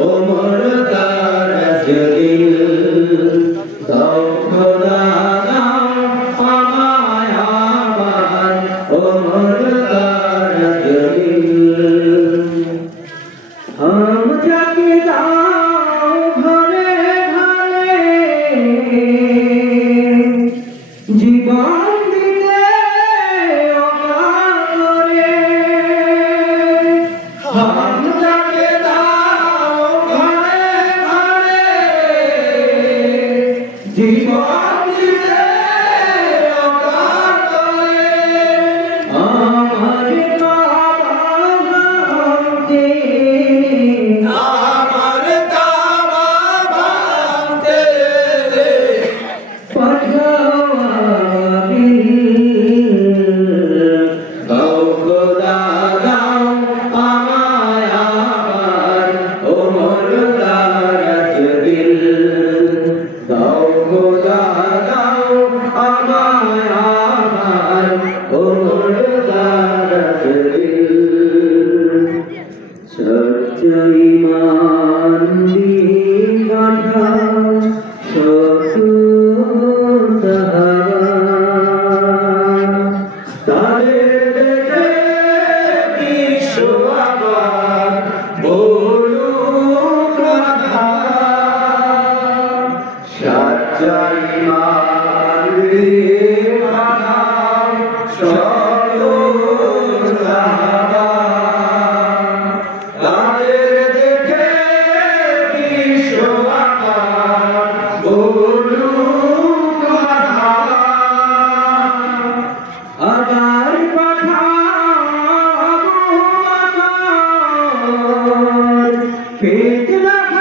उमर दरज दिल दाओ खुदा दाओ আমায় আবার उमर दरज दिल हम जाके दाओ घरे घरे জীবন দিতে অকাল করে हम जाके दाओ घरे घरे জীবন দিতে অকাল করে আমার কাবা ভাঙতে আমার কাবা ভাঙতে পাঠাও দাও খোদা দাও আমায় আবার उमर दरज दिल दाओ খোদা দাও আমায় আবার उमर दरज दिल सच्चा ईमान दिन पाठाओ शतु सहारा ताদের দেখে বিশ্ব আবার বলুক রাধা সচ্চা ঈমান দিয়ে পাঠাও শতু সাহাবা তাদের দেখে বিশ্ব আবার বলুক রাধা আবার পাঠাও ফিতনা